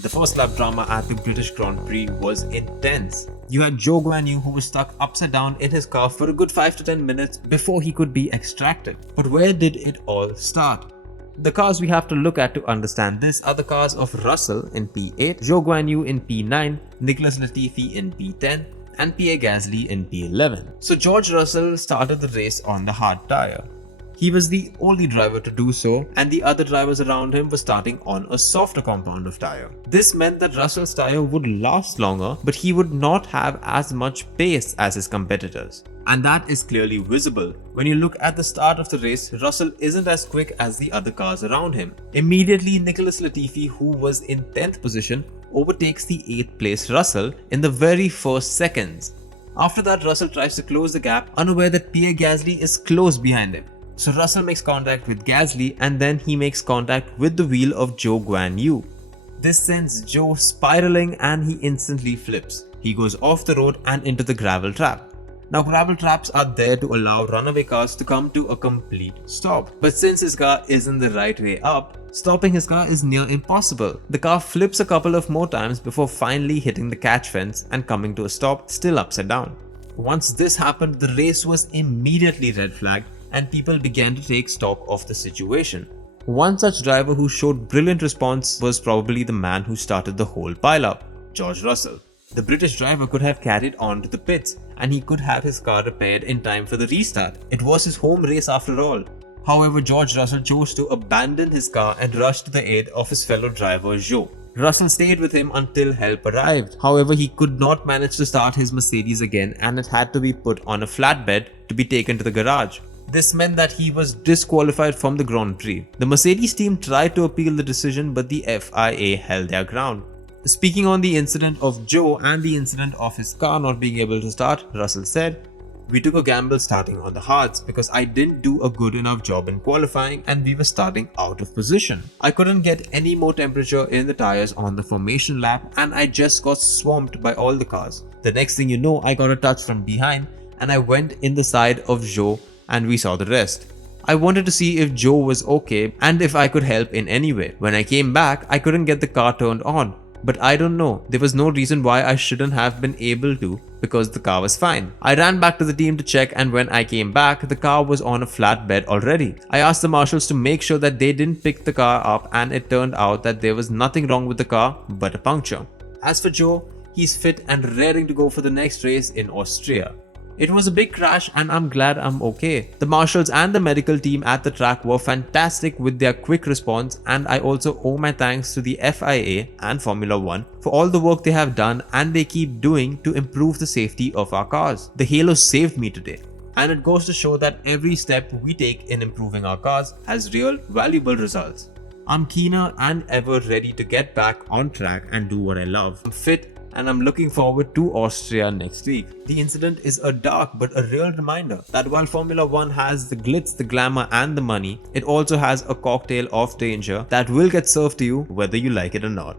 The first lap drama at the British Grand Prix was intense. You had Zhou Guanyu who was stuck upside down in his car for a good 5 to 10 minutes before he could be extracted. But where did it all start? The cars we have to look at to understand this are the cars of Russell in P8, Zhou Guanyu in P9, Nicholas Latifi in P10, and Pierre Gasly in P11. So George Russell started the race on the hard tyre. He was the only driver to do so, and the other drivers around him were starting on a softer compound of tyre. This meant that Russell's tyre would last longer, but he would not have as much pace as his competitors. And that is clearly visible. When you look at the start of the race, Russell isn't as quick as the other cars around him. Immediately, Nicholas Latifi, who was in 10th position, overtakes the 8th place Russell in the very first seconds. After that, Russell tries to close the gap, unaware that Pierre Gasly is close behind him. So Russell makes contact with Gasly and then he makes contact with the wheel of Zhou Guanyu. This sends Zhou spiraling and he instantly flips. He goes off the road and into the gravel trap. Now gravel traps are there to allow runaway cars to come to a complete stop. But since his car isn't the right way up, stopping his car is near impossible. The car flips a couple of more times before finally hitting the catch fence and coming to a stop, still upside down. Once this happened, the race was immediately red flagged and people began to take stock of the situation. One such driver who showed brilliant response was probably the man who started the whole pileup, George Russell. The British driver could have carried on to the pits and he could have his car repaired in time for the restart. It was his home race after all. However, George Russell chose to abandon his car and rush to the aid of his fellow driver Zhou. Russell stayed with him until help arrived. However, he could not manage to start his Mercedes again and it had to be put on a flatbed to be taken to the garage. This meant that he was disqualified from the Grand Prix. The Mercedes team tried to appeal the decision, but the FIA held their ground. Speaking on the incident of Zhou and the incident of his car not being able to start, Russell said, "We took a gamble starting on the hards because I didn't do a good enough job in qualifying and we were starting out of position. I couldn't get any more temperature in the tires on the formation lap and I just got swamped by all the cars. The next thing you know, I got a touch from behind and I went in the side of Zhou and we saw the rest. I wanted to see if Zhou was okay and if I could help in any way. When I came back, I couldn't get the car turned on. But I don't know, there was no reason why I shouldn't have been able to because the car was fine. I ran back to the team to check and when I came back, the car was on a flatbed already. I asked the marshals to make sure that they didn't pick the car up and it turned out that there was nothing wrong with the car but a puncture." As for Zhou, he's fit and raring to go for the next race in Austria. "It was a big crash and I'm glad I'm okay. The marshals and the medical team at the track were fantastic with their quick response and I also owe my thanks to the FIA and Formula 1 for all the work they have done and they keep doing to improve the safety of our cars. The halo saved me today." And it goes to show that every step we take in improving our cars has real valuable results. I'm keener and ever ready to get back on track and do what I love. I'm fit and I'm looking forward to Austria next week. The incident is a dark but a real reminder that while Formula 1 has the glitz, the glamour and the money, it also has a cocktail of danger that will get served to you whether you like it or not.